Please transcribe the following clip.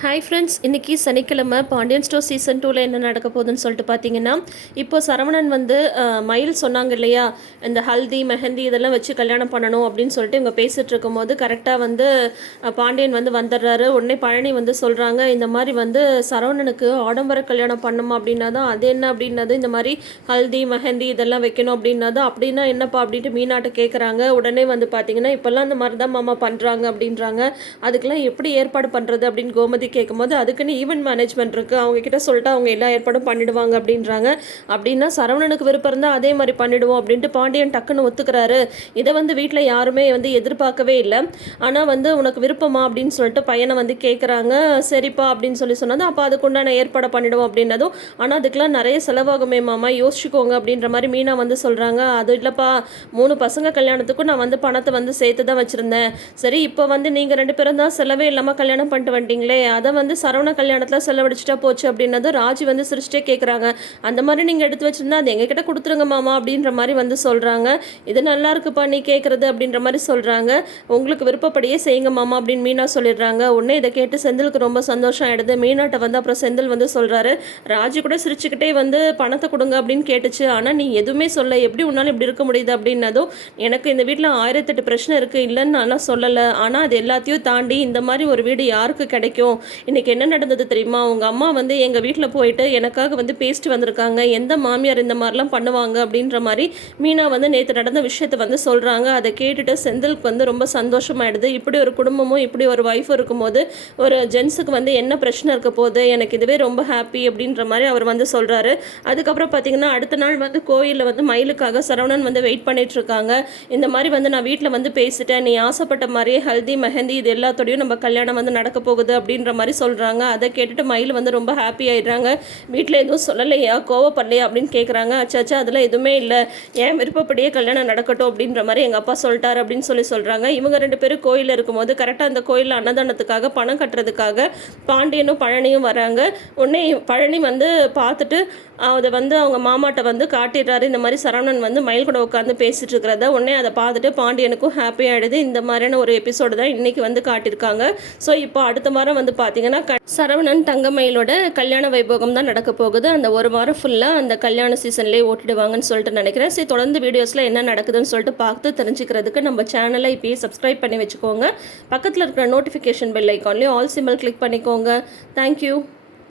Hi friends இன்றைக்கி சனிக்கிழமை Pandian store season டூவில் என்ன நடக்க போகுதுன்னு சொல்லிட்டு பார்த்தீங்கன்னா இப்போ சரவணன் வந்து மயில் சொன்னாங்க இல்லையா இந்த ஹல்தி மெஹந்தி இதெல்லாம் வச்சு கல்யாணம் பண்ணணும் அப்படின்னு சொல்லிட்டு இவங்க பேசிகிட்டு இருக்கும்போது கரெக்டாக வந்து பாண்டியன் வந்து வந்துடுறாரு. உடனே பழனி வந்து சொல்கிறாங்க இந்த மாதிரி வந்து சரவணனுக்கு ஆடம்பர கல்யாணம் பண்ணணுமா அப்படின்னா தான் அது என்ன அப்படின்னது இந்த மாதிரி ஹல்தி மெஹந்தி இதெல்லாம் வைக்கணும் அப்படின்னா தான் அப்படின்னா என்னப்பா அப்படின்ட்டு மீனாட்ட கேட்குறாங்க உடனே வந்து பார்த்தீங்கன்னா இப்போல்லாம் அந்த மாதிரி தான் மாமா பண்ணுறாங்க அப்படின்றாங்க. அதுக்கெல்லாம் எப்படி ஏற்பாடு பண்ணுறது அப்படின்னு கோமதி கேட்கும்போது அதுக்குன்னு ஈவெண்ட் மேனேஜ்மெண்ட் இருக்குது அவங்க கிட்ட சொல்லிட்டு அவங்க எல்லா ஏற்பாடும் பண்ணிடுவாங்க அப்படின்றாங்க. அப்படின்னா சரவணனுக்கு விருப்பம் இருந்தால் அதே மாதிரி பண்ணிடுவோம் அப்படின்ட்டு பாண்டியன் டக்குன்னு ஒத்துக்கிறாரு. இதை வந்து வீட்டில் யாருமே வந்து எதிர்பார்க்கவே இல்லை. ஆனால் வந்து உனக்கு விருப்பமா? அப்படின்னு சொல்லிட்டு பையனை வந்து கேட்குறாங்க சரிப்பா அப்படின்னு சொல்லி சொன்னது அப்போ அதுக்குண்டான ஏற்பாடை பண்ணிடுவோம் அப்படின்னதும் ஆனால் அதுக்கெலாம் நிறைய செலவாகுமே மாமா. யோசிச்சுக்கோங்க அப்படின்ற மாதிரி மீனா வந்து சொல்கிறாங்க அது இல்லைப்பா. மூணு பசங்க கல்யாணத்துக்கும் நான் வந்து பணத்தை வந்து சேர்த்து தான் வச்சுருந்தேன். சரி இப்போ வந்து நீங்கள் ரெண்டு பேரும் தான் செலவே இல்லாமல் கல்யாணம் பண்ணிட்டு வந்துட்டீங்களே அதை வந்து சரவண கல்யாணத்தில் செலவழிச்சிட்டா போச்சு அப்படின்னதும் ராஜி வந்து சிரிச்சிட்டே கேட்குறாங்க அந்த மாதிரி நீங்கள் எடுத்து வச்சுருந்தா அது எங்ககிட்ட கொடுத்துருங்க மாமா அப்படின்ற மாதிரி வந்து சொல்கிறாங்க இது நல்லா இருக்குப்பா நீ கேட்குறது அப்படின்ற மாதிரி சொல்கிறாங்க உங்களுக்கு விருப்பப்படியே செய்யுங்க மாமா அப்படின்னு மீனா சொல்லிடுறாங்க. உடனே இதை கேட்டு செந்திலுக்கு ரொம்ப சந்தோஷம் ஆயிடுது. மீனாட்ட வந்து அப்புறம் செந்தில் வந்து சொல்கிறாரு ராஜி கூட சிரிச்சுக்கிட்டே வந்து பணத்தை கொடுங்க அப்படின்னு கேட்டுச்சு. ஆனால் நீ எதுவுமே சொல்ல எப்படி உன்னால இப்படி இருக்க முடியுது? அப்படின்னதும் எனக்கு இந்த வீட்டில் ஆயிரத்தெட்டு பிரச்சனை இருக்குது இல்லைன்னு நான் சொல்லலை. ஆனால் அது எல்லாத்தையும் தாண்டி இந்த மாதிரி ஒரு வீடு யாருக்கு கிடைக்கும்? இன்றைக்கி என்ன நடந்தது தெரியுமா? அவங்க அம்மா வந்து எங்கள் வீட்டில் போயிட்டு எனக்காக வந்து பேசிட்டு வந்திருக்காங்க. எந்த மாமியார் இந்த மாதிரிலாம் பண்ணுவாங்க அப்படின்ற மாதிரி மீனா வந்து நேற்று நடந்த விஷயத்தை வந்து சொல்கிறாங்க அதை கேட்டுட்டு செந்திலுக்கு வந்து ரொம்ப சந்தோஷமாயிடுது. இப்படி ஒரு குடும்பமும் இப்படி ஒரு ஒய்ஃபும் இருக்கும்போது ஒரு ஜென்ஸுக்கு வந்து என்ன பிரச்சனை இருக்க போகுது? எனக்கு இதுவே ரொம்ப ஹாப்பி அப்படின்ற மாதிரி அவர் வந்து சொல்கிறாரு அதுக்கப்புறம் பார்த்தீங்கன்னா அடுத்த நாள் வந்து கோயிலில் வந்து மயிலுக்காக சரவணன் வந்து வெயிட் பண்ணிட்டு இருக்காங்க. இந்த மாதிரி வந்து நான் வீட்டில் வந்து பேசிட்டேன். நீ ஆசைப்பட்ட மாதிரியே ஹல்தி மெஹந்தி இது எல்லாத்தோடையும் நம்ம கல்யாணம் வந்து நடக்க போகுது அப்படின்ற மாதிரி சொல்கிறாங்க அதை கேட்டுட்டு மயில் வந்து ரொம்ப ஹாப்பி ஆயிடுறாங்க. வீட்டில் எதுவும் சொல்லலையா? கோவப்படலையா? அப்படின்னு கேட்குறாங்க அச்சாச்சா அதில் எதுவுமே இல்லை. ஏன் விருப்பப்படியே கல்யாணம் நடக்கட்டும் அப்படின்ற மாதிரி எங்கள் அப்பா சொல்லிட்டாரு அப்படின்னு சொல்லி சொல்கிறாங்க இவங்க ரெண்டு பேரும் கோயிலில் இருக்கும்போது கரெக்டாக அந்த கோயிலில் அன்னதானத்துக்காக பணம் கட்டுறதுக்காக பாண்டியனும் பழனியும் வராங்க. உடனே பழனி வந்து பார்த்துட்டு அதை வந்து அவங்க மாமாட்ட வந்து காட்டிடுறாரு. இந்த மாதிரி சரவணன் வந்து மயில் கூட உட்காந்து பேசிட்டு இருக்கிறத உடனே அதை பார்த்துட்டு பாண்டியனுக்கும் ஹாப்பி ஆகிடுது இந்த மாதிரியான ஒரு எபிசோடு தான் இன்னைக்கு வந்து காட்டியிருக்காங்க. ஸோ இப்போ அடுத்த வாரம் வந்து பார்த்தீங்கன்னா க- சரவணன் தங்கமயிலோட கல்யாண வைபோகம் தான் நடக்க போகுது. அந்த ஒரு வாரம் ஃபுல்லாக அந்த கல்யாண சீசன்லேயே ஓட்டிடுவாங்கன்னு சொல்லிட்டு நினைக்கிறேன். சரி தொடர்ந்து வீடியோஸில் என்ன நடக்குதுன்னு சொல்லிட்டு பார்த்து தெரிஞ்சுக்கிறதுக்கு நம்ம சேனலை இப்பயே சப்ஸ்கிரைப் பண்ணி வச்சுக்கோங்க. பக்கத்தில் இருக்கிற நோட்டிஃபிகேஷன் பெல் ஐக்கான்லேயும் ஆல் சிம்பிள் கிளிக் பண்ணிக்கோங்க. Thank you